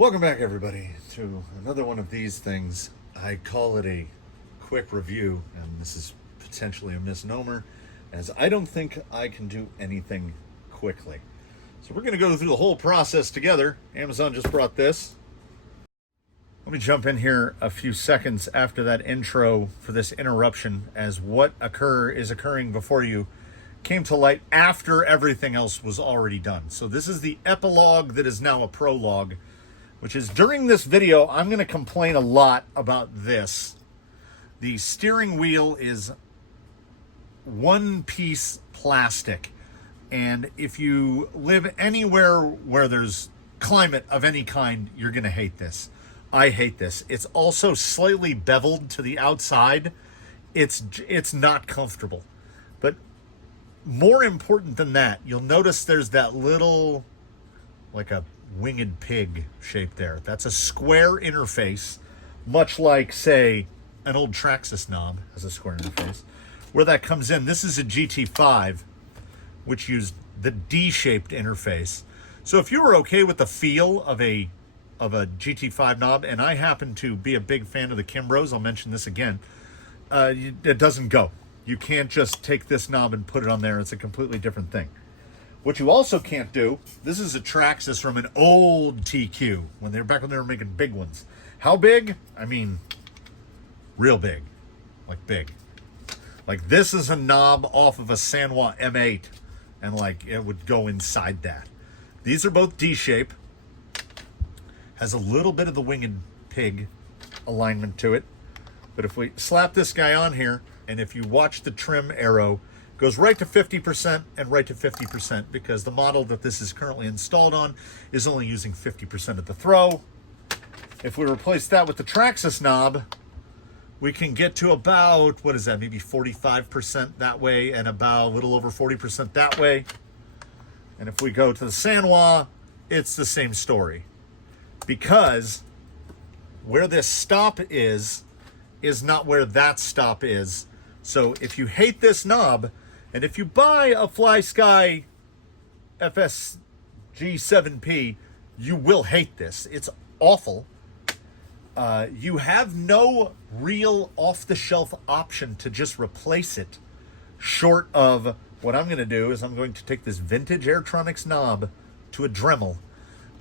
Welcome back, everybody, to another one of these things. I call it a quick review, and this is potentially a misnomer, as I don't think I can do anything quickly. So we're going to go through the whole process together. Amazon just brought this. Let me jump in here a few seconds after that intro for this interruption, as what is occurring before you came to light after everything else was already done. So this is the epilogue that is now a prologue, which is during this video, I'm going to complain a lot about this. The steering wheel is one-piece plastic. And if you live anywhere where there's climate of any kind, you're going to hate this. I hate this. It's also slightly beveled to the outside. It's not comfortable. But more important than that, you'll notice there's that little, like a winged pig shape there. That's a square interface, much like, say, an old Traxxas knob has a square interface. Where that comes in, this is a GT5, which used the D-shaped interface. So if you were okay with the feel of a GT5 knob, and I happen to be a big fan of the Kimbros, I'll mention this again, it doesn't go. You can't just take this knob and put it on there. It's a completely different thing. What you also can't do, this is a Traxxas from an old TQ, when they were making big ones. How big? I mean, real big. Like big. Like this is a knob off of a Sanwa M8, and like it would go inside that. These are both D-shape. Has a little bit of the winged pig alignment to it. But if we slap this guy on here, and if you watch the trim arrow, it goes right to 50% and right to 50%, because the model that this is currently installed on is only using 50% of the throw. If we replace that with the Traxxas knob, we can get to about, what is that, maybe 45% that way, and about a little over 40% that way. And if we go to the Sanwa, it's the same story. Because where this stop is not where that stop is. So if you hate this knob, and if you buy a FlySky FS-G7P, you will hate this. It's awful. You have no real off-the-shelf option to just replace it, short of what I'm going to do is I'm going to take this vintage Airtronics knob to a Dremel,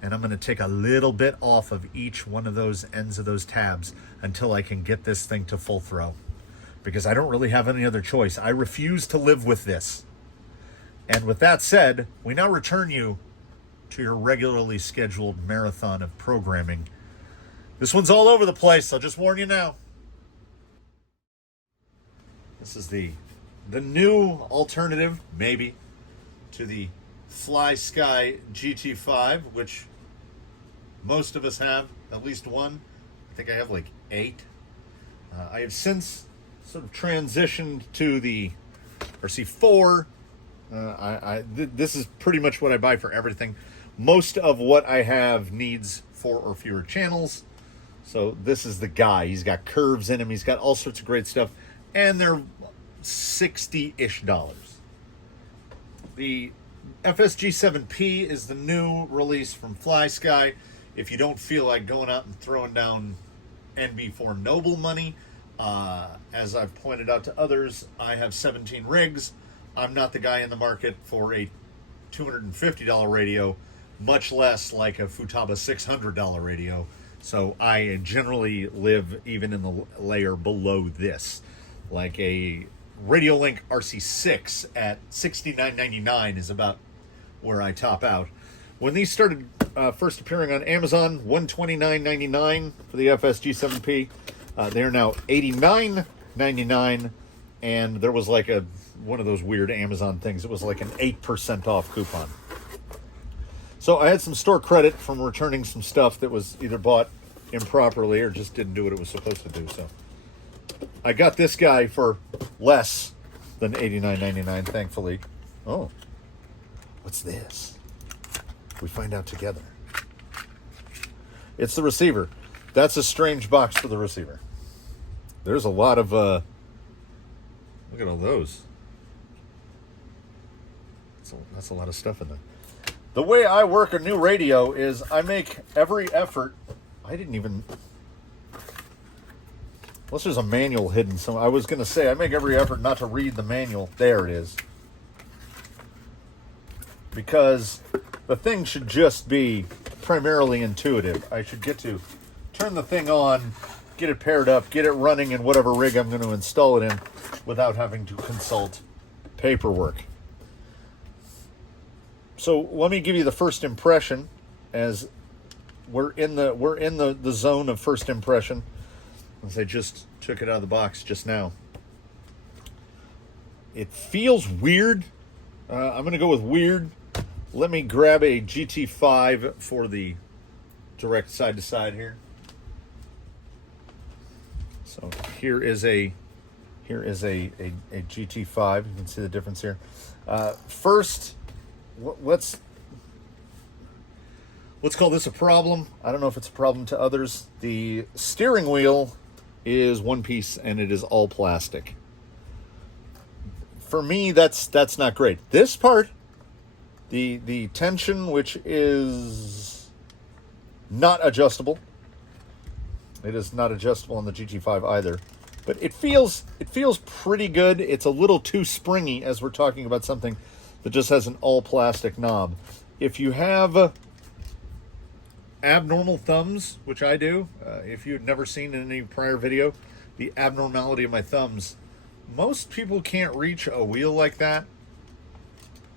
and I'm going to take a little bit off of each one of those ends of those tabs until I can get this thing to full throw. Because I don't really have any other choice. I refuse to live with this. And with that said, we now return you to your regularly scheduled marathon of programming. This one's all over the place, I'll just warn you now. This is the new alternative, maybe, to the FlySky GT5, which most of us have, at least one. I think I have like 8. I have since sort of transitioned to the RC4. This is pretty much what I buy for everything. Most of what I have needs 4 or fewer channels. So this is the guy. He's got curves in him. He's got all sorts of great stuff. And they're $60-ish. The FS-G7P is the new release from FlySky. If you don't feel like going out and throwing down NB4 Noble money, as I've pointed out to others, I have 17 rigs. I'm not the guy in the market for a $250 radio, much less like a Futaba $600 radio. So I generally live even in the layer below this. Like a Radiolink RC6 at $69.99 is about where I top out. When these started first appearing on Amazon, $129.99 for the FS-G7P. They're now $89.99, and there was like one of those weird Amazon things. It was like an 8% off coupon. So I had some store credit from returning some stuff that was either bought improperly or just didn't do what it was supposed to do. So I got this guy for less than $89.99, thankfully. Oh, what's this? We find out together. It's the receiver. That's a strange box for the receiver. There's a lot of, look at all those. That's a lot of stuff in there. The way I work a new radio is I make every effort. I didn't even... Unless there's a manual hidden somewhere. I was going to say, I make every effort not to read the manual. There it is. Because the thing should just be primarily intuitive. I should get to turn the thing on, get it paired up, get it running in whatever rig I'm going to install it in without having to consult paperwork. So let me give you the first impression, as we're in the zone of first impression, as I just took it out of the box just now. It feels weird. I'm going to go with weird. Let me grab a GT5 for the direct side to side here. So here is a GT5. You can see the difference here. First, let's call this a problem. I don't know if it's a problem to others. The steering wheel is one piece and it is all plastic. For me, that's not great. This part, the tension, which is not adjustable. It is not adjustable on the GT5 either. But it feels pretty good. It's a little too springy as we're talking about something that just has an all plastic knob. If you have abnormal thumbs, which I do, if you'd never seen in any prior video the abnormality of my thumbs, most people can't reach a wheel like that.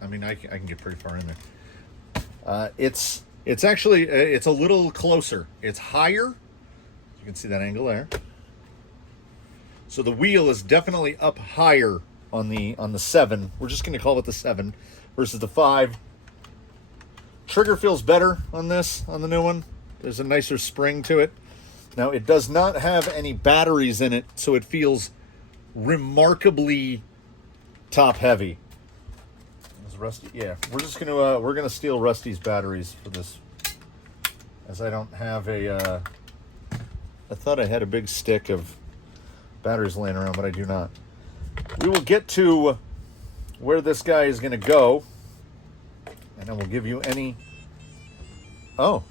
I mean, I can get pretty far in there. It's actually it's a little closer. It's higher. You can see that angle there. So the wheel is definitely up higher on the 7. We're just going to call it the 7 versus the 5. Trigger feels better on this, on the new one. There's a nicer spring to it. Now, it does not have any batteries in it, so it feels remarkably top heavy. Is Rusty? Yeah, we're gonna steal Rusty's batteries for this, as I don't have a. I thought I had a big stick of batteries laying around, but I do not. We will get to where this guy is going to go, and I will give you any... Oh.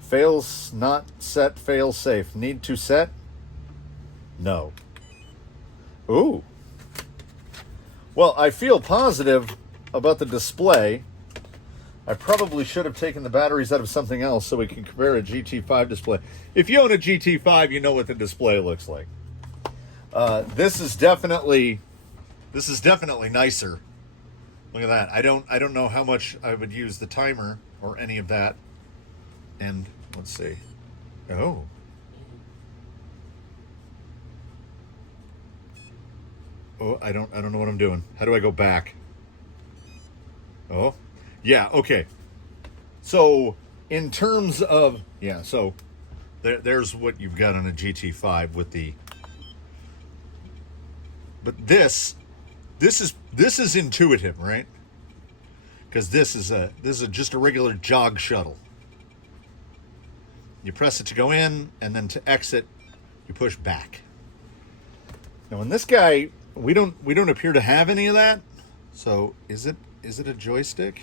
Fails not set, fail safe. Need to set? No. Ooh. Well, I feel positive about the display. I probably should have taken the batteries out of something else so we can compare a GT5 display. If you own a GT5, you know what the display looks like. This is definitely nicer. Look at that. I don't know how much I would use the timer or any of that. And let's see. Oh. Oh, I don't know what I'm doing. How do I go back? Oh. Yeah, okay. So, in terms of... Yeah, so there's what you've got on a GT5 with the... But this is intuitive, right? Because this is just a regular jog shuttle. You press it to go in, and then to exit, you push back. Now, in this guy, we don't appear to have any of that. So, is it a joystick?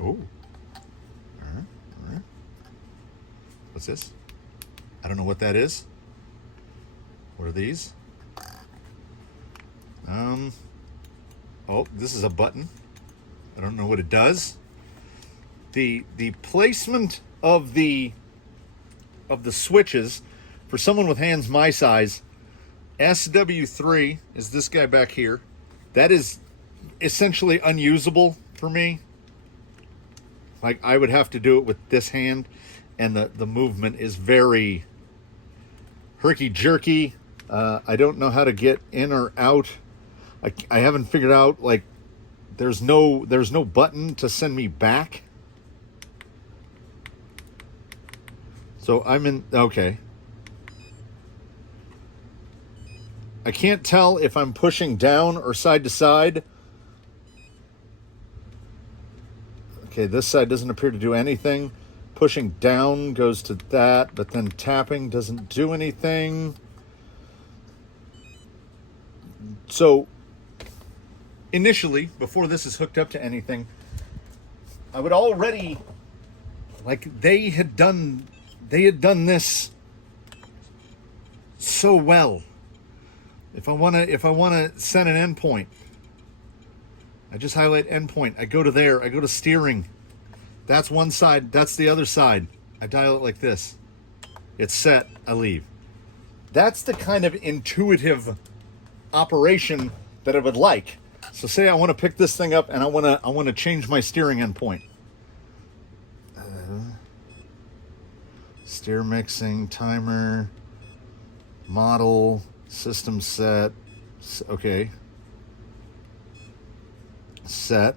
Oh. All right. What's this? I don't know what that is. What are these? Oh, this is a button. I don't know what it does. The placement of the switches for someone with hands my size, SW3 is this guy back here. That is essentially unusable for me. Like, I would have to do it with this hand, and the movement is very herky-jerky. I don't know how to get in or out. I haven't figured out, like, there's no button to send me back. So I'm in, okay. I can't tell if I'm pushing down or side to side. Okay, this side doesn't appear to do anything. Pushing down goes to that, but then tapping doesn't do anything. So initially, before this is hooked up to anything, I would already, like, they had done this so well. If I wanna set an endpoint, I just highlight endpoint. I go to there. I go to steering. That's one side. That's the other side. I dial it like this. It's set. I leave. That's the kind of intuitive operation that I would like. So say I want to pick this thing up and I want to change my steering endpoint. Steer mixing, timer, model, system set. Okay. Set.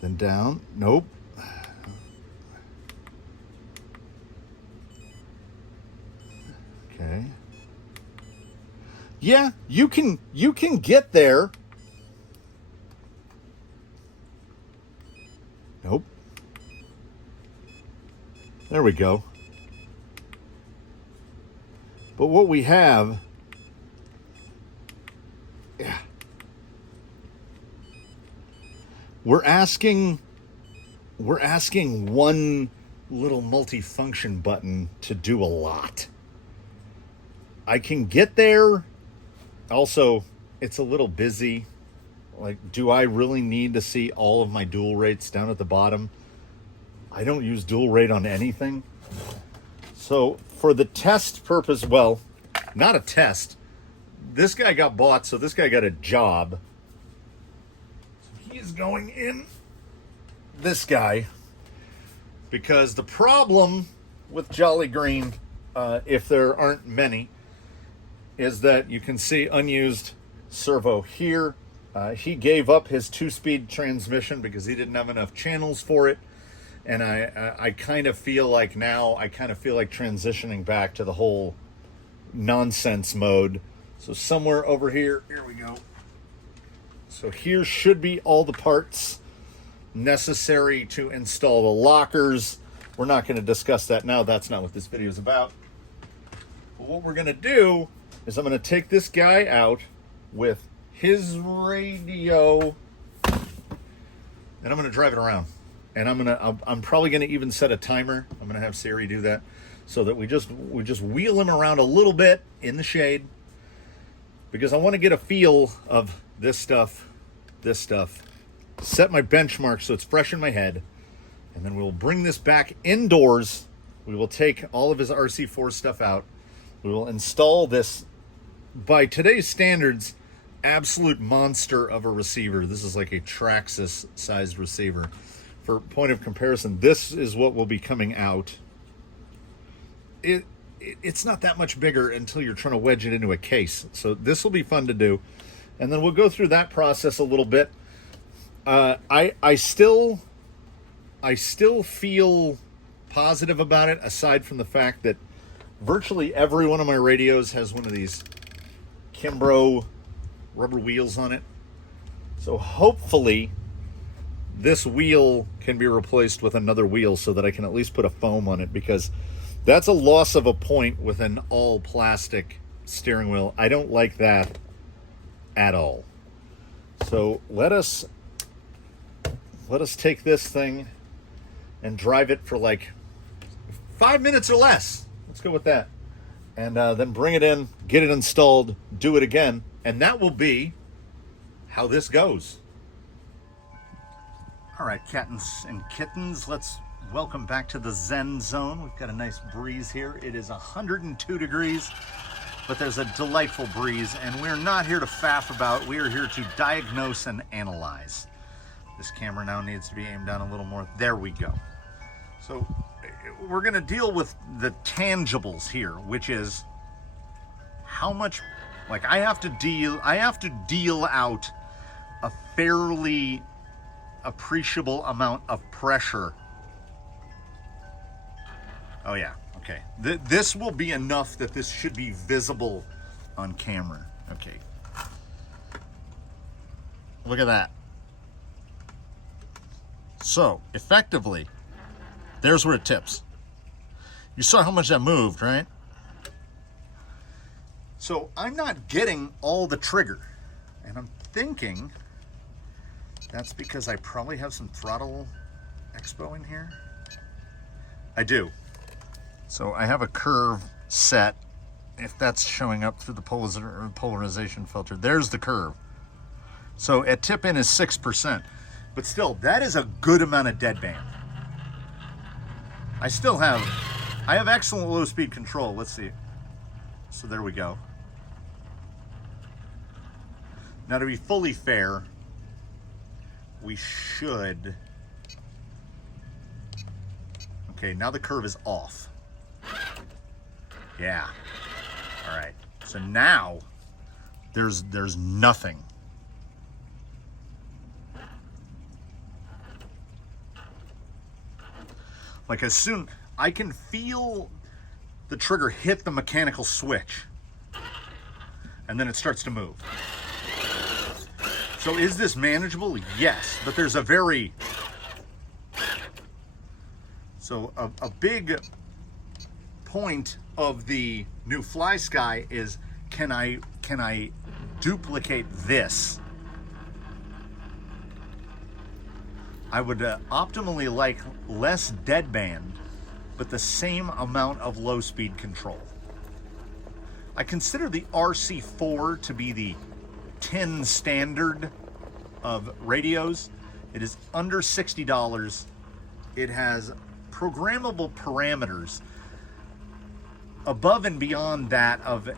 Then down. Nope. Okay. Yeah, you can get there. Nope. There we go. But what we have, yeah. We're asking one little multifunction button to do a lot. I can get there. Also, it's a little busy. Like, do I really need to see all of my dual rates down at the bottom? I don't use dual rate on anything. So for the test purpose, well, not a test. This guy got bought, so this guy got a job. He's going in this guy because the problem with Jolly Green, if there aren't many, is that you can see unused servo here. He gave up his 2-speed transmission because he didn't have enough channels for it. And I kind of feel like now, transitioning back to the whole nonsense mode. So somewhere over here we go. So here should be all the parts necessary to install the lockers. We're not going to discuss that now. That's not what this video is about. But what we're going to do is I'm going to take this guy out with his radio and I'm going to drive it around. And I'm probably going to even set a timer. I'm going to have Siri do that so that we just wheel him around a little bit in the shade because I want to get a feel of this stuff, set my benchmark so it's fresh in my head, and then we'll bring this back indoors. We will take all of his RC4 stuff out. We will install this, by today's standards, absolute monster of a receiver. This is like a Traxxas sized receiver. For point of comparison, this is what will be coming out. It's not that much bigger until you're trying to wedge it into a case. So this will be fun to do. And then we'll go through that process a little bit. I still feel positive about it, aside from the fact that virtually every one of my radios has one of these Kimbrough rubber wheels on it. So hopefully this wheel can be replaced with another wheel so that I can at least put a foam on it, because that's a loss of a point with an all plastic steering wheel. I don't like that at all. So let us take this thing and drive it for like 5 minutes or less. Let's go with that. And then bring it in, get it installed, do it again. And that will be how this goes. All right, kittens and kittens, let's welcome back to the Zen Zone. We've got a nice breeze here. It is 102 degrees, but there's a delightful breeze, and we're not here to faff about. We are here to diagnose and analyze. This camera now needs to be aimed down a little more. There we go. So we're going to deal with the tangibles here, which is how much, like I have to deal out a fairly appreciable amount of pressure. Oh yeah, okay. This will be enough that this should be visible on camera. Okay. Look at that. So, effectively, there's where it tips. You saw how much that moved, right? So, I'm not getting all the trigger. And I'm thinking that's because I probably have some Throttle Expo in here. I do. So I have a curve set. If that's showing up through the polarization filter, there's the curve. So at tip in is 6%, but still, that is a good amount of deadband. I have excellent low speed control. Let's see. So there we go. Now to be fully fair, we should, okay, now the curve is off. Yeah. All right. So now there's nothing. Like as soon, I can feel the trigger hit the mechanical switch and then it starts to move. So is this manageable? Yes, but there's a very, so a big point of the new FlySky is, can I duplicate this? I would optimally like less deadband, but the same amount of low speed control. I consider the RC4 to be the 10 standard of radios. It is under $60. It has programmable parameters above and beyond that of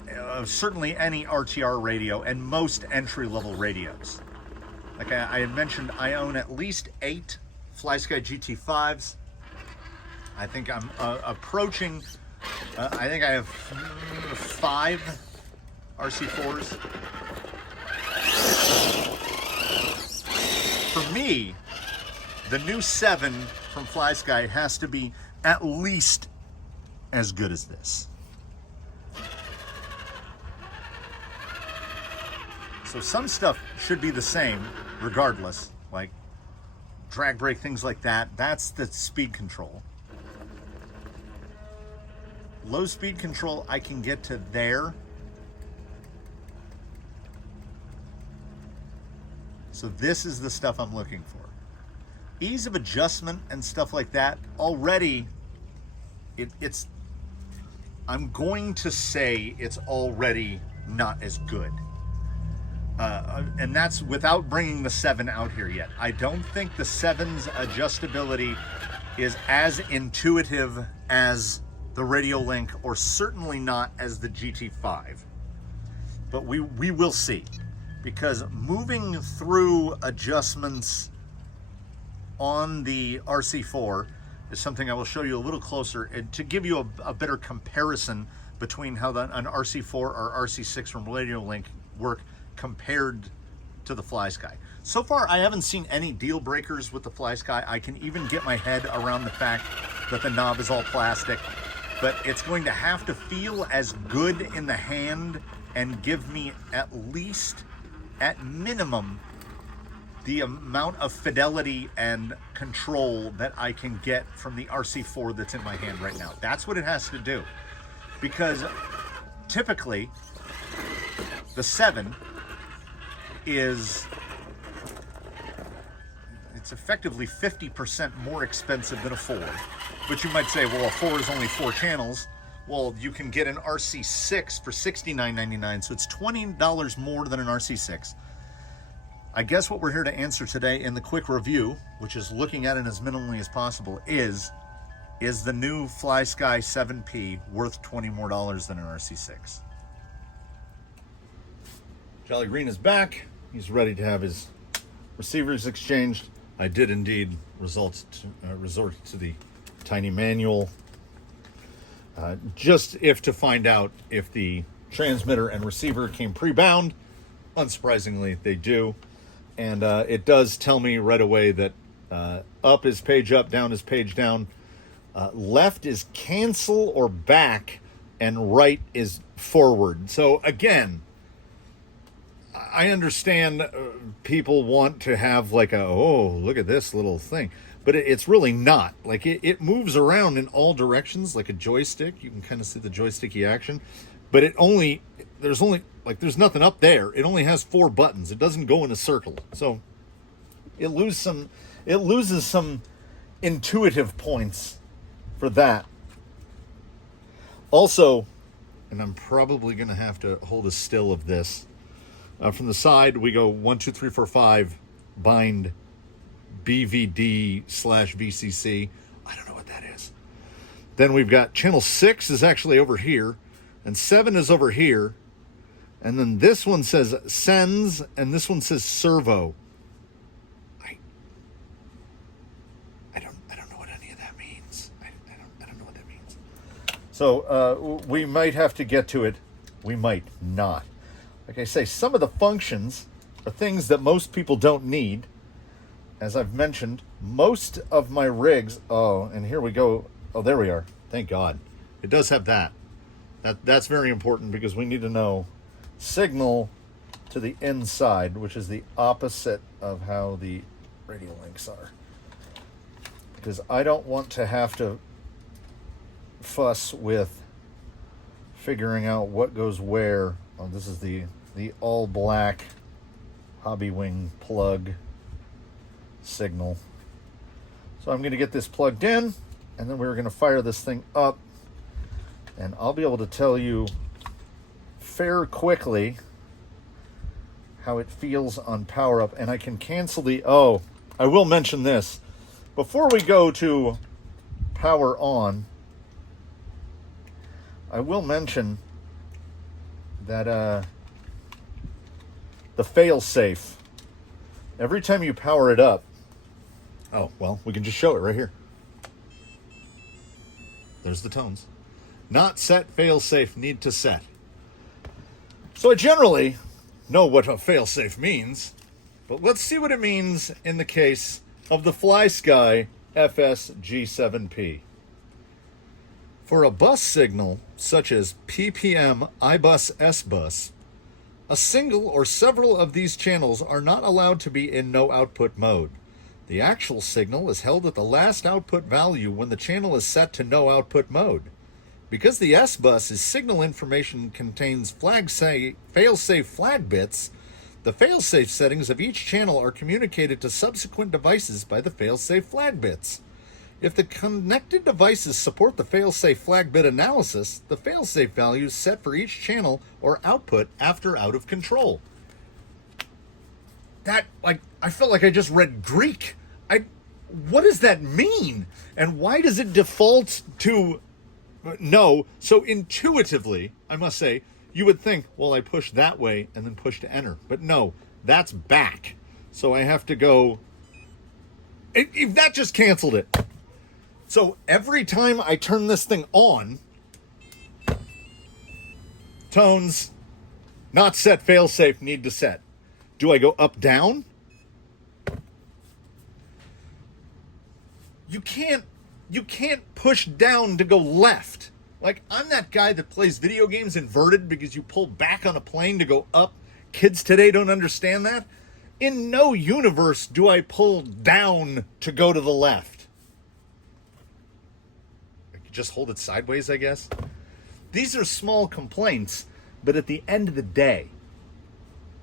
certainly any RTR radio and most entry-level radios. Like I had mentioned, I own at least 8 FlySky GT5s. I think I'm approaching, I think I have 5 RC4s. For me, the new 7 from FlySky has to be at least as good as this. So some stuff should be the same regardless, like drag brake, things like that. That's the speed control. Low speed control, I can get to there. So this is the stuff I'm looking for. Ease of adjustment and stuff like that, already, it's, I'm going to say it's already not as good. And that's without bringing the 7 out here yet. I don't think the 7's adjustability is as intuitive as the Radio Link, or certainly not as the GT5. But we will see. Because moving through adjustments on the RC4 is something I will show you a little closer, and to give you a better comparison between how an RC4 or RC6 from Radio Link work compared to the FlySky. So far, I haven't seen any deal breakers with the FlySky. I can even get my head around the fact that the knob is all plastic, but it's going to have to feel as good in the hand and give me at least, at minimum, the amount of fidelity and control that I can get from the RC4 that's in my hand right now. That's what it has to do. Because typically, the 7 is, it's effectively 50% more expensive than a 4. But you might say, well, a 4 is only 4 channels. Well, you can get an RC6 for $69.99, so it's $20 more than an RC6. I guess what we're here to answer today in the quick review, which is looking at it as minimally as possible, is the new FlySky 7P worth $20 more than an RC6? Jolly Green is back. He's ready to have his receivers exchanged. I did indeed resort to the tiny manual, just to find out if the transmitter and receiver came pre-bound. Unsurprisingly, they do. And it does tell me right away that up is page up, down is page down. Left is cancel or back, and right is forward. So again, I understand people want to have like oh, look at this little thing. But it's really not. Like it moves around in all directions like a joystick. You can kind of see the joysticky action. But there's only like there's nothing up there. It only has 4 buttons. It doesn't go in a circle. So it loses some intuitive points for that. Also, and I'm probably going to have to hold a still of this. From the side, we go 1, 2, 3, 4, 5, bind BVD/VCC. I don't know what that is. Then we've got channel 6 is actually over here, and 7 is over here. And then this one says sends, and this one says servo. I don't know what any of that means. I don't know what that means. So we might have to get to it. We might not. Like I say, some of the functions are things that most people don't need. As I've mentioned, most of my rigs... Oh, and here we go. Oh, there we are. Thank God. It does have that. That's very important because we need to know signal to the inside, which is the opposite of how the radio links are. Because I don't want to have to fuss with figuring out what goes where. Oh, this is the all black Hobby Wing plug signal. So I'm going to get this plugged in, and then we're going to fire this thing up, and I'll be able to tell you fair quickly how it feels on power up. And I can cancel the... Oh, I will mention this. Before we go to power on, I will mention that the fail-safe, every time you power it up... Oh, well, we can just show it right here. There's the tones. Not set, fail-safe, need to set. So I generally know what a fail-safe means, but let's see what it means in the case of the FlySky FS-G7P. For a bus signal, such as PPM, iBus, S-Bus, a single or several of these channels are not allowed to be in no output mode. The actual signal is held at the last output value when the channel is set to no output mode. Because the S-Bus's signal information contains fail-safe flag bits, the fail-safe settings of each channel are communicated to subsequent devices by the fail-safe flag bits. If the connected devices support the fail-safe flag bit analysis, the fail-safe values set for each channel or output after out of control. That, I felt like I just read Greek. What does that mean? And why does it default to no? So intuitively, I must say, you would think, well, I push that way and then push to enter. But no, that's back. So I have to go... If that just canceled it. So every time I turn this thing on, tones, not set, fail safe, need to set. Do I go up, down? You can't push down to go left. Like, I'm that guy that plays video games inverted because you pull back on a plane to go up. Kids today don't understand that. In no universe do I pull down to go to the left. I could just hold it sideways, I guess. These are small complaints, but at the end of the day,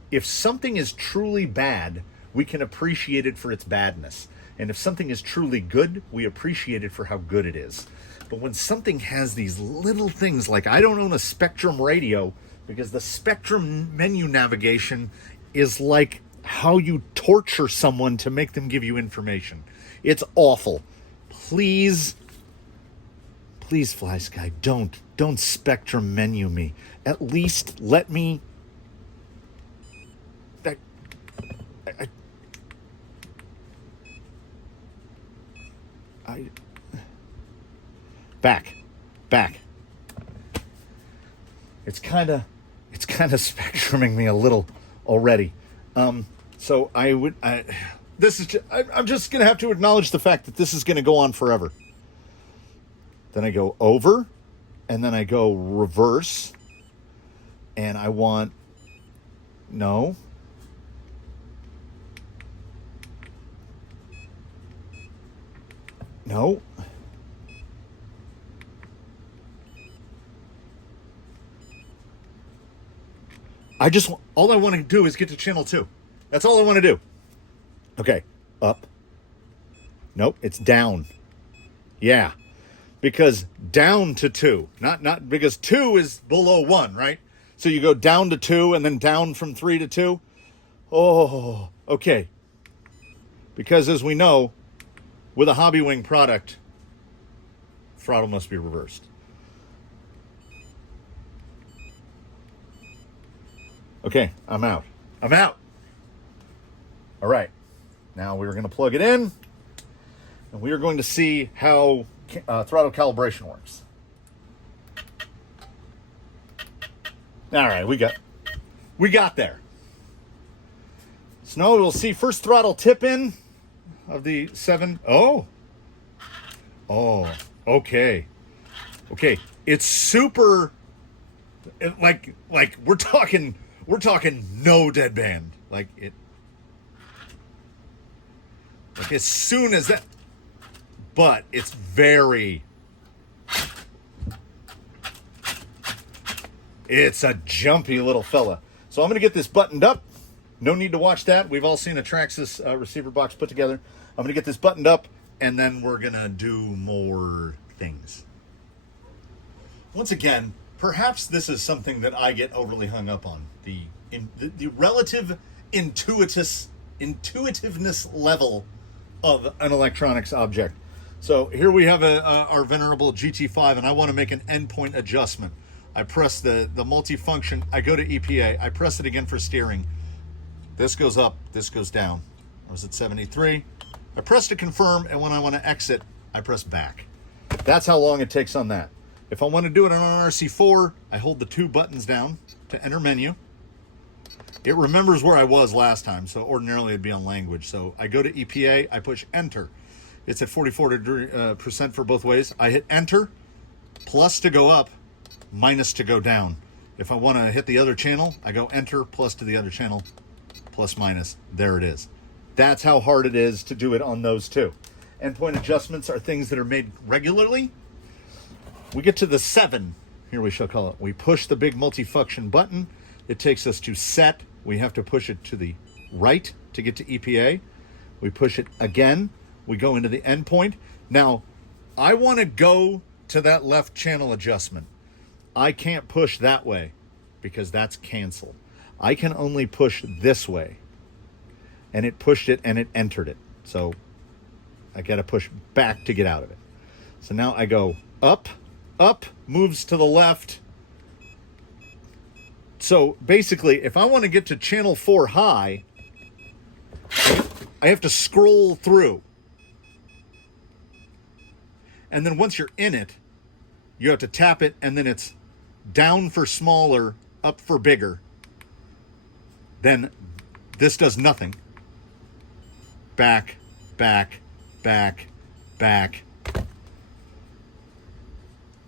if something is truly bad, we can appreciate it for its badness. And if something is truly good, we appreciate it for how good it is. But when something has these little things, like I don't own a Spectrum radio, because the Spectrum menu navigation is like how you torture someone to make them give you information. It's awful. Please, FlySky, don't Spectrum menu me. At least let me... Back. It's kind of spectruming me a little already. So I'm just gonna have to acknowledge the fact that this is gonna go on forever. Then I go over, and then I go reverse, and I want no. No. all I want to do is get to channel 2. That's all I want to do. Okay, up. Nope, it's down. Yeah, because down to 2, not because 2 is below 1, right? So you go down to 2 and then down from 3 to 2. Oh, okay. Because as we know, with a hobby wing product, throttle must be reversed. Okay, I'm out. I'm out. All right. Now we're going to plug it in, and we are going to see how throttle calibration works. All right, we got there. So now we'll see first throttle tip in of the 7. Oh, okay. Okay, it's super, like we're talking no deadband. Like as soon as that, but it's it's a jumpy little fella. So I'm going to get this buttoned up. No need to watch that. We've all seen a Traxxas receiver box put together. I'm going to get this buttoned up, and then we're going to do more things. Once again, perhaps this is something that I get overly hung up on. The relative intuitiveness level of an electronics object. So here we have our venerable GT5, and I want to make an endpoint adjustment. I press the multifunction. I go to EPA. I press it again for steering. This goes up. This goes down. I was at 73. I press to confirm, and when I want to exit, I press back. That's how long it takes on that. If I want to do it on an RC4, I hold the 2 buttons down to enter menu. It remembers where I was last time, so ordinarily it'd be on language. So I go to EPA, I push enter. It's at 44% for both ways. I hit enter, plus to go up, minus to go down. If I want to hit the other channel, I go enter, plus to the other channel, plus minus. There it is. That's how hard it is to do it on those 2. Endpoint adjustments are things that are made regularly. We get to the 7, here we shall call it. We push the big multifunction button. It takes us to set. We have to push it to the right to get to EPA. We push it again. We go into the endpoint. Now, I want to go to that left channel adjustment. I can't push that way because that's canceled. I can only push this way. And it pushed it and it entered it. So I got to push back to get out of it. So now I go up, moves to the left. So basically, if I want to get to channel 4 high, I have to scroll through. And then once you're in it, you have to tap it, and then it's down for smaller, up for bigger. Then this does nothing. Back, back, back, back.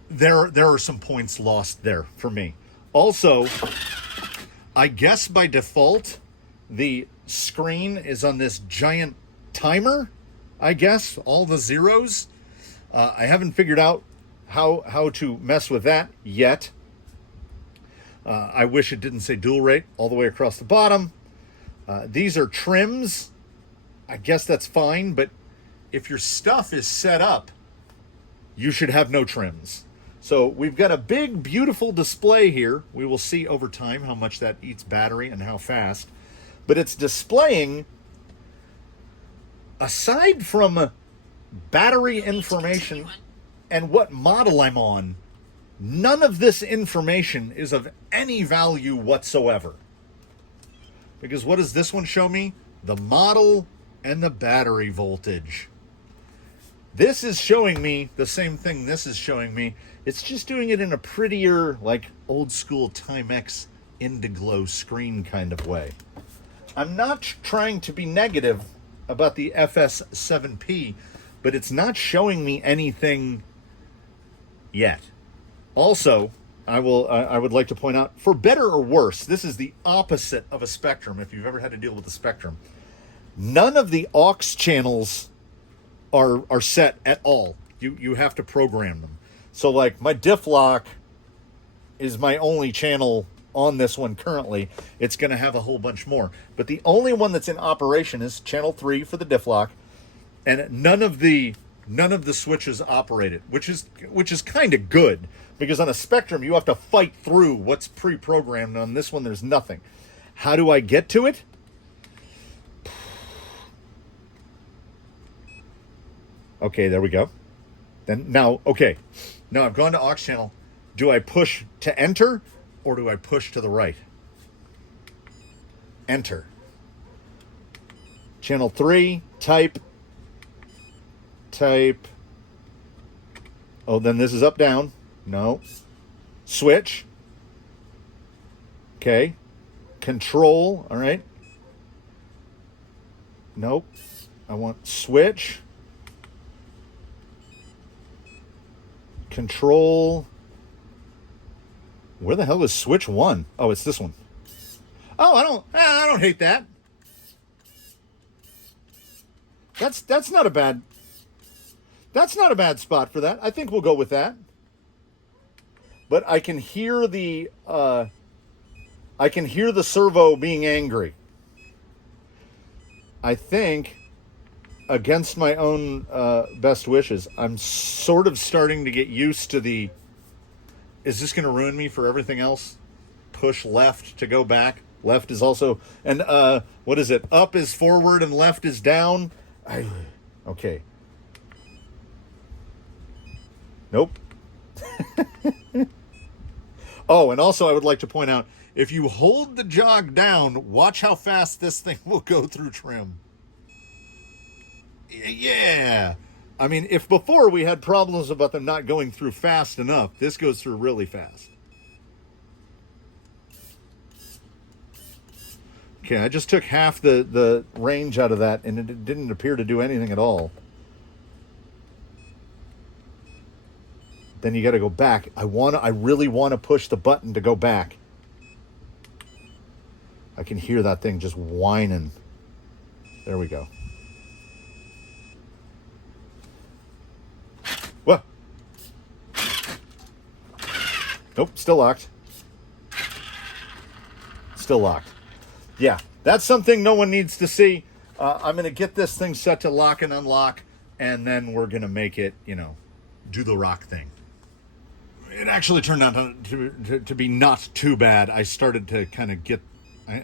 There are some points lost there for me. Also, I guess by default, the screen is on this giant timer, I guess, all the zeros. I haven't figured out how to mess with that yet. I wish it didn't say dual rate all the way across the bottom. These are trims. I guess that's fine, but if your stuff is set up, you should have no trims. So we've got a big, beautiful display here. We will see over time how much that eats battery and how fast. But it's displaying, aside from battery information and what model I'm on, none of this information is of any value whatsoever. Because what does this one show me? The model and the battery voltage. This is showing me the same thing this is showing me. It's just doing it in a prettier, like old school Timex Indiglo screen kind of way. I'm not trying to be negative about the FS-7P, but it's not showing me anything yet. Also, I would like to point out, for better or worse, this is the opposite of a Spectrum, if you've ever had to deal with a Spectrum. None of the aux channels are set at all. You have to program them. So like my diff lock is my only channel on this one currently. It's going to have a whole bunch more. But the only one that's in operation is channel 3 for the diff lock, and none of the switches operate it, which is kind of good, because on a Spectrum you have to fight through what's pre-programmed. On this one there's nothing. How do I get to it? Okay, there we go. Then now, okay. Now I've gone to aux channel. Do I push to enter or do I push to the right? Enter. Channel 3, type. Oh, then this is up, down. No. Switch. Okay. Control, all right. Nope. I want switch. Control. Where the hell is switch 1? Oh, it's this one. Oh, I don't hate that. That's not a bad spot for that. I think we'll go with that. But I can hear the servo being angry. I think, against my own best wishes, I'm sort of starting to get used to the, is this going to ruin me for everything else? Push left to go back. Left is also, and what is it? Up is forward and left is down. Okay. Nope. Oh, and also I would like to point out, if you hold the jog down, watch how fast this thing will go through trim. Yeah. I mean, if before we had problems about them not going through fast enough, this goes through really fast. Okay, I just took half the range out of that, and it didn't appear to do anything at all. Then you got to go back. I really want to push the button to go back. I can hear that thing just whining. There we go. What? Nope, still locked. Still locked. Yeah, that's something no one needs to see. I'm going to get this thing set to lock and unlock, and then we're going to make it, do the rock thing. It actually turned out to be not too bad. I started to kind of get,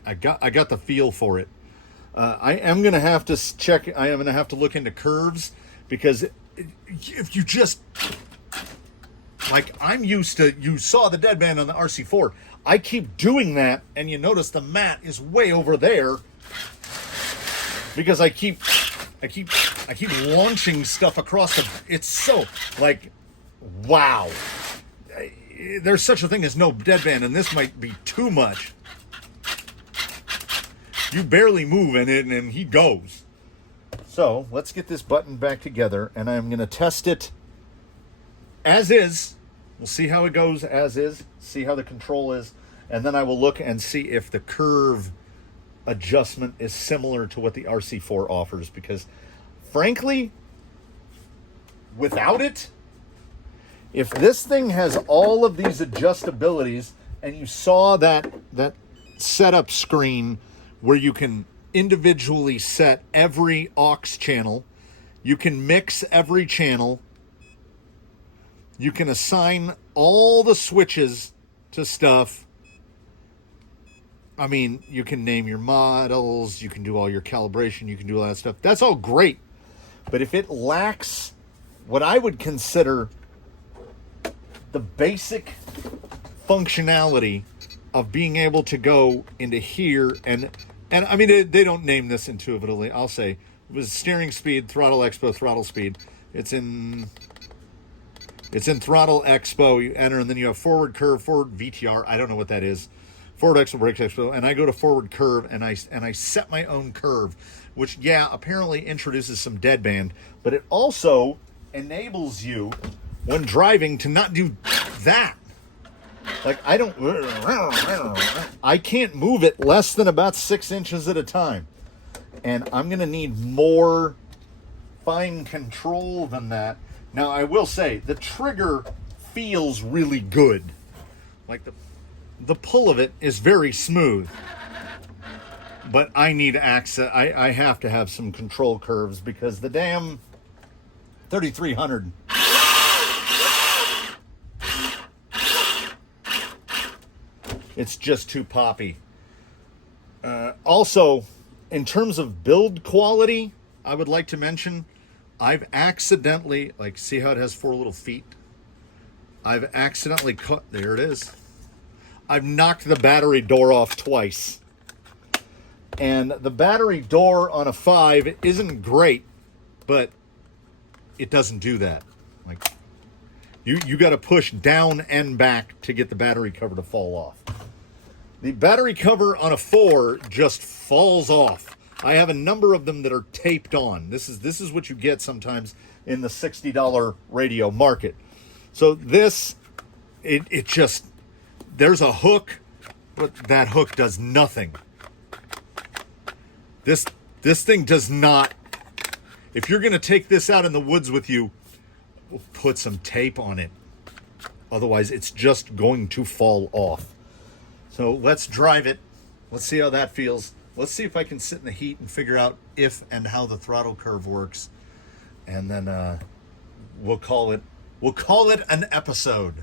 I got the feel for it. I am going to have to check, I am going to have to look into curves, because if you just, like I'm used to, you saw the deadband on the RC4. I keep doing that, and you notice the mat is way over there because I keep launching stuff across the. It's so like, wow. There's such a thing as no deadband, and this might be too much. You barely move in it, and he goes. So let's get this button back together, and I'm going to test it as is. We'll see how it goes as is, see how the control is, and then I will look and see if the curve adjustment is similar to what the RC4 offers, because frankly, without it, if this thing has all of these adjustabilities, and you saw that setup screen where you can individually set every aux channel, you can mix every channel, you can assign all the switches to stuff. I mean, you can name your models, you can do all your calibration, you can do all that stuff. That's all great. But if it lacks what I would consider the basic functionality of being able to go into here, and I mean, they don't name this intuitively. I'll say it was steering speed, throttle expo, throttle speed. It's in throttle expo, you enter, and then you have forward curve, forward VTR. I don't know what that is. Forward expo, brake expo, and I go to forward curve, and I set my own curve, which, yeah, apparently introduces some deadband, but it also enables you, when driving, to not do that. Like, I can't move it less than about 6 inches at a time. And I'm going to need more fine control than that. Now, I will say, the trigger feels really good. Like the pull of it is very smooth. But I need access. I have to have some control curves because the damn 3300. It's just too poppy. Also, in terms of build quality, I would like to mention, I've accidentally, like, see how it has 4 little feet? I've accidentally cut, there it is. I've knocked the battery door off twice. And the battery door on a 5 isn't great, but it doesn't do that. Like, you got to push down and back to get the battery cover to fall off. The battery cover on a 4 just falls off. I have a number of them that are taped on. This is what you get sometimes in the $60 radio market. So this, it just, there's a hook, but that hook does nothing. This thing does not. If you're going to take this out in the woods with you, put some tape on it. Otherwise, it's just going to fall off. So let's drive it. Let's see how that feels. Let's see if I can sit in the heat and figure out if and how the throttle curve works. And then we'll call it an episode.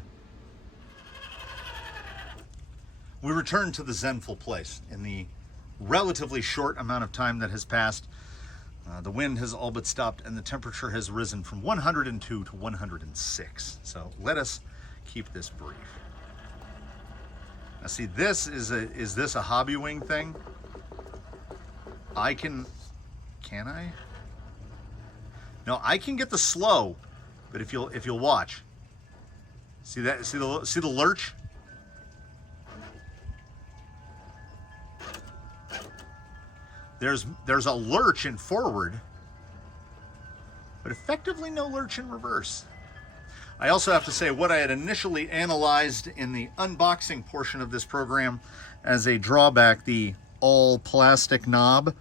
We return to the zenful place in the relatively short amount of time that has passed. The wind has all but stopped and the temperature has risen from 102 to 106. So let us keep this brief. Now see, this is this a hobby wing thing? Can I? No, I can get the slow, but if you'll watch. See that? See the lurch? There's a lurch in forward, but effectively no lurch in reverse. I also have to say, what I had initially analyzed in the unboxing portion of this program as a drawback, the all plastic knob,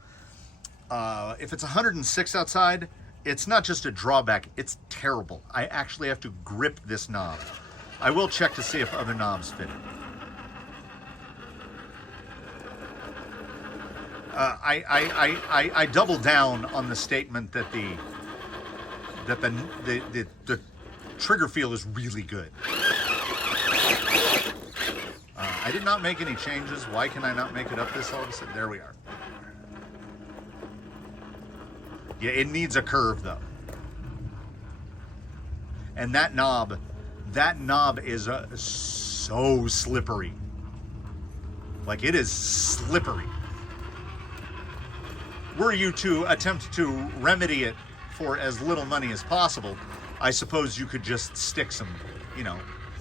if it's 106 outside, it's not just a drawback, it's terrible. I actually have to grip this knob. I will check to see if other knobs fit it. I double down on the statement that the trigger feel is really good. I did not make any changes. Why can I not make it up this all of a sudden? There we are. Yeah, it needs a curve though. And that knob is so slippery. Like, it is slippery. Were you to attempt to remedy it for as little money as possible, I suppose you could just stick some,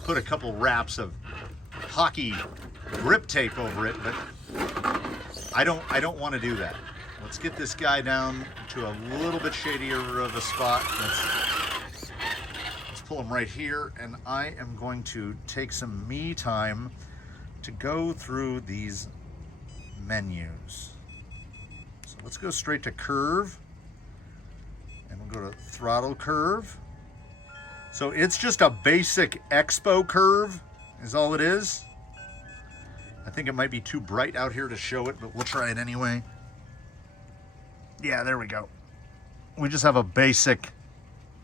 put a couple wraps of hockey grip tape over it, but I don't want to do that. Let's get this guy down to a little bit shadier of a spot. Let's pull him right here, and I am going to take some me time to go through these menus. So let's go straight to curve, and we'll go to throttle curve. So it's just a basic expo curve is all it is. I think it might be too bright out here to show it, but we'll try it anyway. Yeah, there we go. We just have a basic,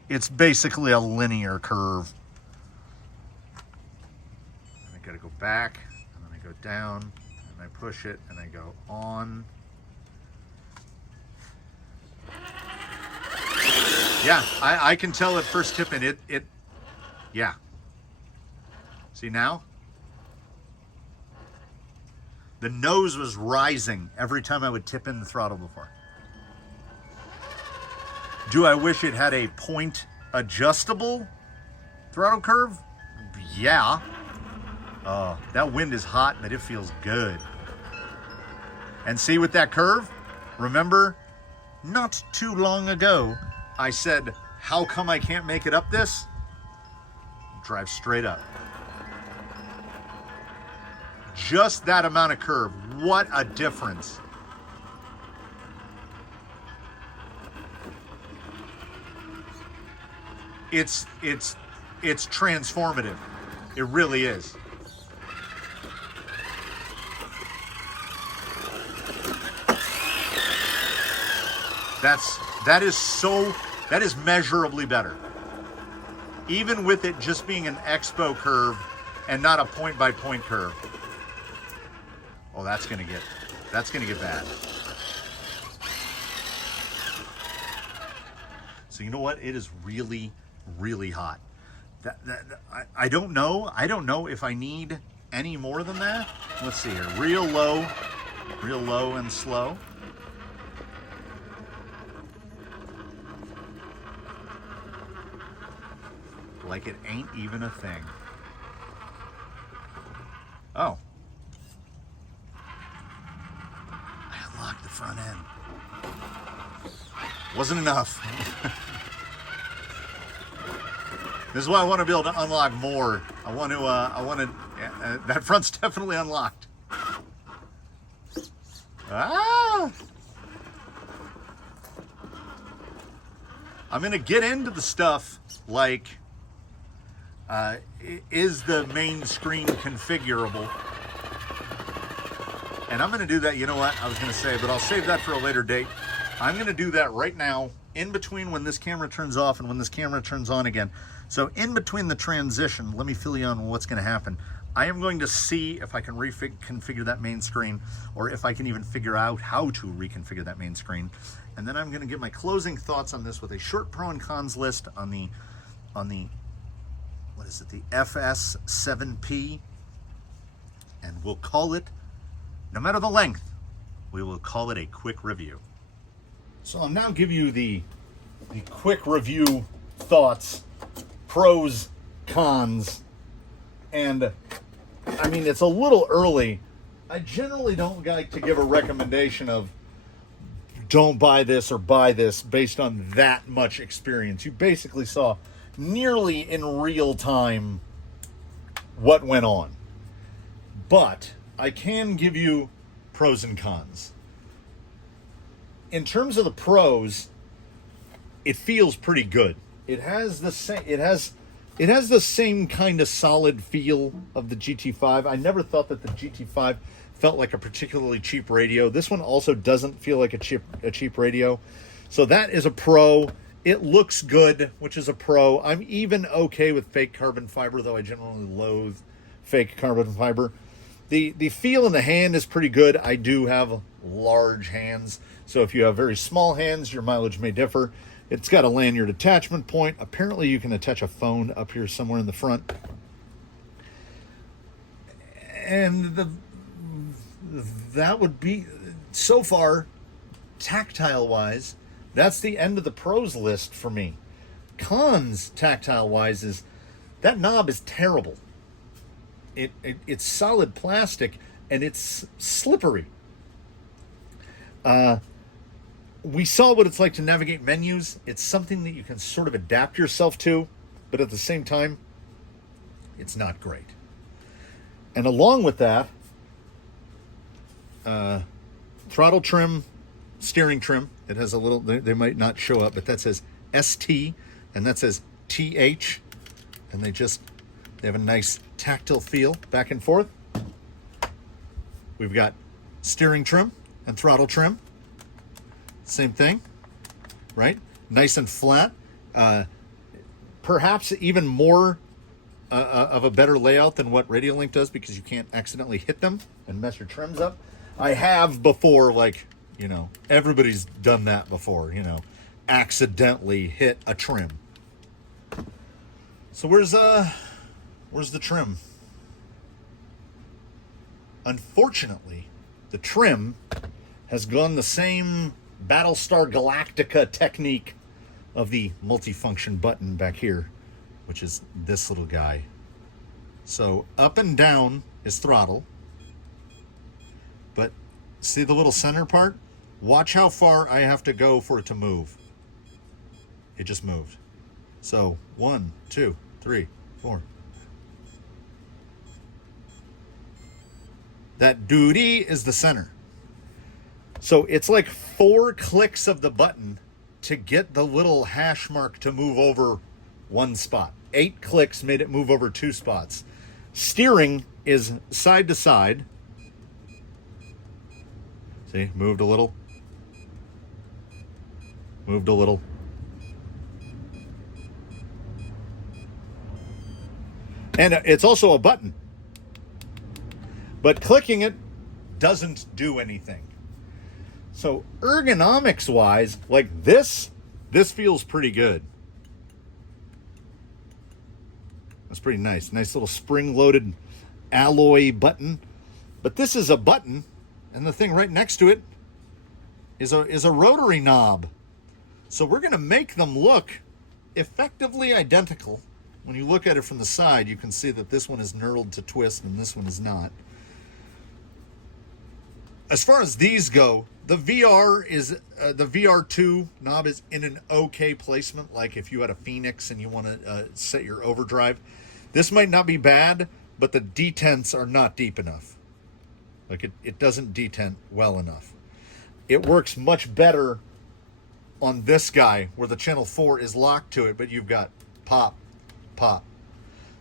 it's basically a linear curve. And I gotta go back, and then I go down, and I push it, and I go on. Yeah, I can tell at first tipping it, yeah. See now? The nose was rising every time I would tip in the throttle before. Do I wish it had a point adjustable throttle curve? Yeah. That wind is hot, but it feels good. And see with that curve, remember, not too long ago, I said, how come I can't make it up this? Drive straight up. Just that amount of curve. What a difference. It's transformative. It really is. that is measurably better. Even with it just being an expo curve and not a point-by-point curve. Oh, that's gonna get bad. So you know what? It is really, really hot. I don't know if I need any more than that. Let's see here. Real low and slow. Like it ain't even a thing. Oh. I unlocked the front end. Wasn't enough. This is why I want to be able to unlock more. I want to, that front's definitely unlocked. Ah! I'm going to get into the stuff like, is the main screen configurable? And I'm going to do that, you know what, I was going to say, but I'll save that for a later date. I'm going to do that right now, in between when this camera turns off and when this camera turns on again. So in between the transition, let me fill you on what's going to happen. I am going to see if I can reconfigure that main screen, or if I can even figure out how to reconfigure that main screen. And then I'm going to give my closing thoughts on this with a short pro and cons list on the what is it, the FS-G7P. And we'll call it, no matter the length, we will call it a quick review. So I'll now give you the quick review thoughts, pros, cons, and I mean, it's a little early. I generally don't like to give a recommendation of don't buy this or buy this based on that much experience. You basically saw nearly in real time what went on. But I can give you pros and cons. In terms of the pros, it feels pretty good. It has the same the same kind of solid feel of the GT5. I never thought that the GT5 felt like a particularly cheap radio. This one also doesn't feel like a cheap radio. So that is a pro. It looks good, which is a pro. I'm even okay with fake carbon fiber, though I generally loathe fake carbon fiber. The feel in the hand is pretty good. I do have large hands, so if you have very small hands, your mileage may differ. It's got a lanyard attachment point. Apparently you can attach a phone up here somewhere in the front. And that would be, so far, tactile-wise, that's the end of the pros list for me. Cons, tactile-wise, is that knob is terrible. It's solid plastic, and it's slippery. We saw what it's like to navigate menus. It's something that you can sort of adapt yourself to, but at the same time, it's not great. And along with that, throttle trim, steering trim. It has a little, they might not show up, but that says ST, and that says TH, and they have a nice tactile feel back and forth. We've got steering trim and throttle trim. Same thing, right? Nice and flat. Perhaps even more of a better layout than what Radiolink does, because you can't accidentally hit them and mess your trims up. I have before, like, you know, everybody's done that before, you know, accidentally hit a trim. So where's the trim? Unfortunately, the trim has gone the same Battlestar Galactica technique of the multifunction button back here, which is this little guy. So up and down is throttle, but see the little center part? Watch how far I have to go for it to move. It just moved. So 1, 2, 3, 4. That duty is the center. So it's like 4 clicks of the button to get the little hash mark to move over 1 spot. 8 clicks made it move over 2 spots. Steering is side to side. See, moved a little. Moved a little. And it's also a button. But clicking it doesn't do anything. So ergonomics wise, like this feels pretty good. That's pretty nice. Nice little spring-loaded alloy button. But this is a button, and the thing right next to it is a rotary knob. So we're going to make them look effectively identical. When you look at it from the side, you can see that this one is knurled to twist and this one is not. As far as these go, the VR2 knob is in an okay placement. Like if you had a Phoenix and you want to set your overdrive, this might not be bad, but the detents are not deep enough. Like it doesn't detent well enough. It works much better on this guy where the channel 4 is locked to it, but you've got pop, pop.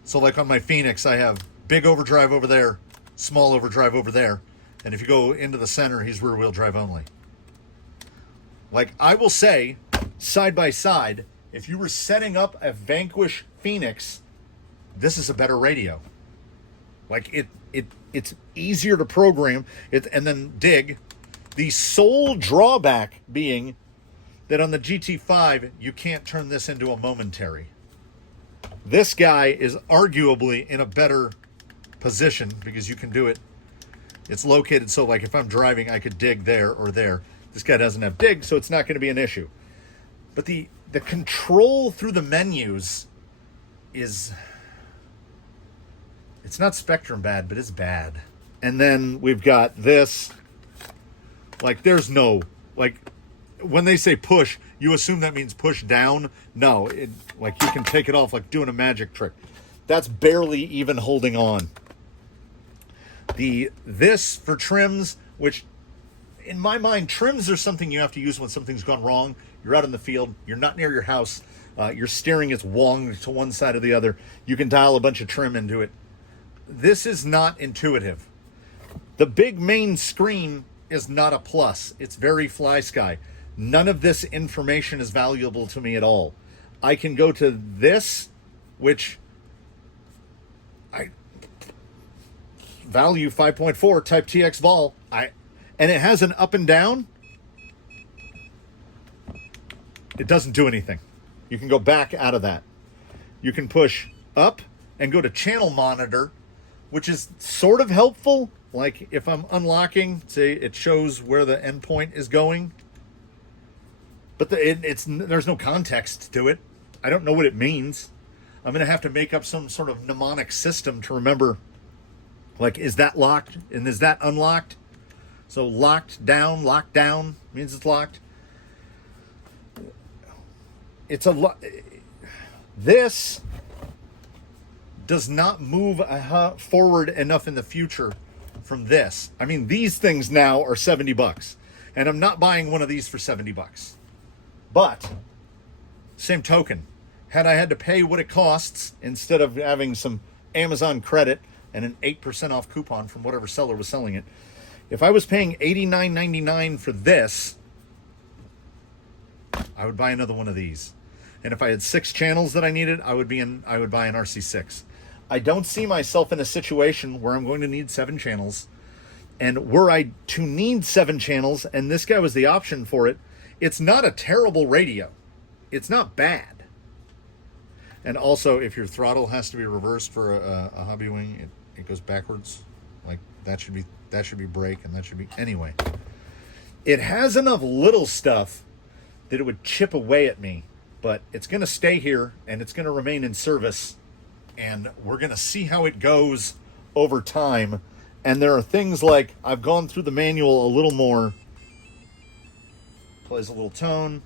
So like on my Phoenix, I have big overdrive over there, small overdrive over there. And if you go into the center, he's rear wheel drive only. Like I will say, side by side, if you were setting up a Vanquish Phoenix, this is a better radio. Like it's easier to program it and then dig. The sole drawback being that on the GT5, you can't turn this into a momentary. This guy is arguably in a better position because you can do it. It's located so like if I'm driving, I could dig there or there. This guy doesn't have dig, so it's not going to be an issue. But the control through the menus is... It's not Spectrum bad, but it's bad. And then we've got this. Like there's no... Like when they say push, you assume that means push down. No, like you can take it off like doing a magic trick. That's barely even holding on. This for trims, which in my mind, trims are something you have to use when something's gone wrong. You're out in the field, you're not near your house, your steering is wonged to one side or the other. You can dial a bunch of trim into it. This is not intuitive. The big main screen is not a plus. It's very FlySky. None of this information is valuable to me at all. I can go to this, which I value 5.4 type TX vol. And it has an up and down. It doesn't do anything. You can go back out of that. You can push up and go to channel monitor, which is sort of helpful. Like if I'm unlocking, say it shows where the endpoint is going. But there's no context to it. I don't know what it means. I'm going to have to make up some sort of mnemonic system to remember, like, is that locked and is that unlocked? So locked down means it's locked. It's a lot. This does not move forward enough in the future from this. I mean, these things now are $70, and I'm not buying one of these for $70. But same token, had I had to pay what it costs instead of having some Amazon credit and an 8% off coupon from whatever seller was selling it, if I was paying $89.99 for this, I would buy another one of these. And if I had 6 channels that I needed, I would buy an RC6. I don't see myself in a situation where I'm going to need 7 channels. And were I to need 7 channels, and this guy was the option for it, it's not a terrible radio. It's not bad. And also, if your throttle has to be reversed for a hobby wing, it goes backwards. Like that should be brake, and that should be anyway. It has enough little stuff that it would chip away at me, but it's going to stay here and it's going to remain in service, and we're going to see how it goes over time. And there are things like I've gone through the manual a little more. Plays a little tone.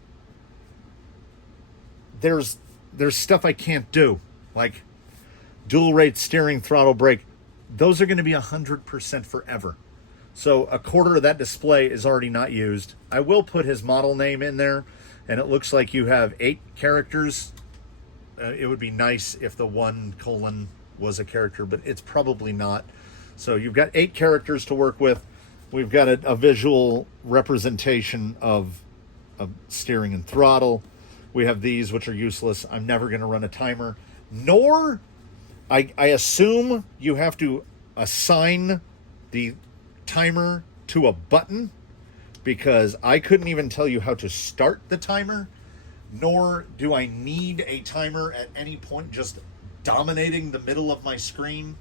There's stuff I can't do, like dual rate steering, throttle brake. Those are going to be 100% forever. So a quarter of that display is already not used. I will put his model name in there, and it looks like you have 8 characters. It would be nice if the 1: was a character, but it's probably not. So you've got 8 characters to work with. We've got a visual representation of steering and throttle. We have these, which are useless. I'm never going to run a timer. Nor, I assume you have to assign the timer to a button, because I couldn't even tell you how to start the timer, nor do I need a timer at any point just dominating the middle of my screen.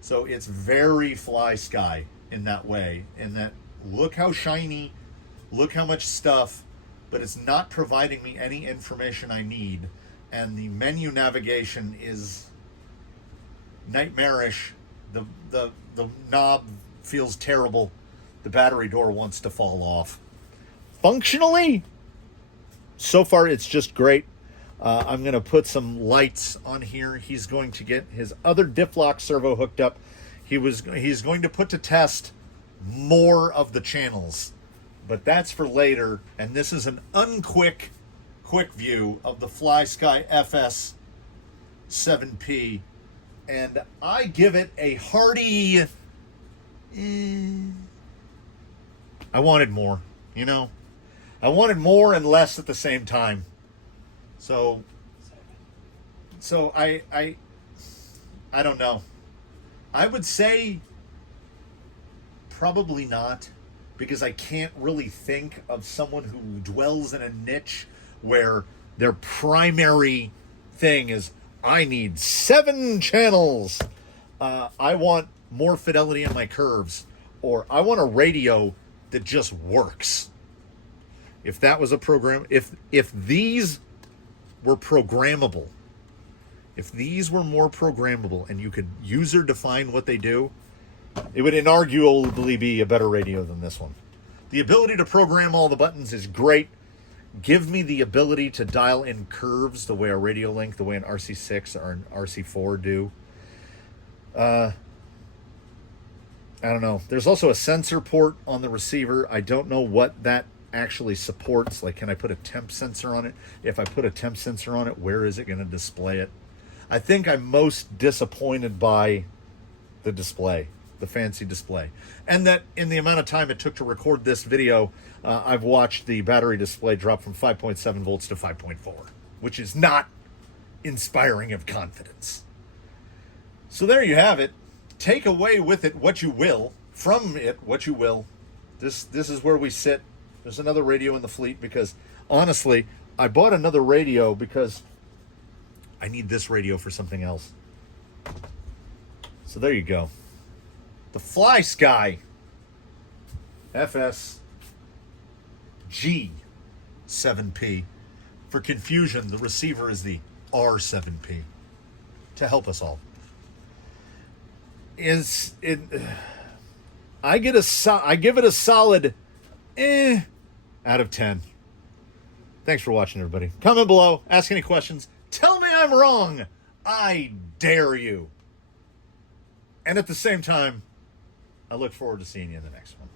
So it's very FlySky in that way, in that look how shiny, look how much stuff, but it's not providing me any information I need. And the menu navigation is nightmarish. The knob feels terrible. The battery door wants to fall off. Functionally, so far it's just great. I'm going to put some lights on here. He's going to get his other diff lock servo hooked up. He's going to put to test more of the channels, but that's for later. And this is an quick view of the FlySky FS-G7P, and I give it a hearty. I wanted more, you know. I wanted more and less at the same time. So I don't know. I would say probably not, because I can't really think of someone who dwells in a niche where their primary thing is, I need 7 channels. I want more fidelity in my curves, or I want a radio that just works. If that was a program, if these were programmable, if these were more programmable and you could user define what they do, it would inarguably be a better radio than this one. The ability to program all the buttons is great. Give me the ability to dial in curves the way a Radio Link, the way an RC6 or an RC4 do. I don't know. There's also a sensor port on the receiver. I don't know what that actually supports. Like, can I put a temp sensor on it? If I put a temp sensor on it, where is it going to display it? I think I'm most disappointed by the display, the fancy display. And that in the amount of time it took to record this video, I've watched the battery display drop from 5.7 volts to 5.4, which is not inspiring of confidence. So there you have it. Take away with it what you will, from it what you will. This is where we sit. There's another radio in the fleet, because honestly, I bought another radio because I need this radio for something else. So there you go. The FlySky FS-G7P. For confusion, the receiver is the R7P, to help us all. I give it a solid out of 10. Thanks for watching, everybody. Comment below, ask any questions, tell me I'm wrong. I dare you. And at the same time, I look forward to seeing you in the next one.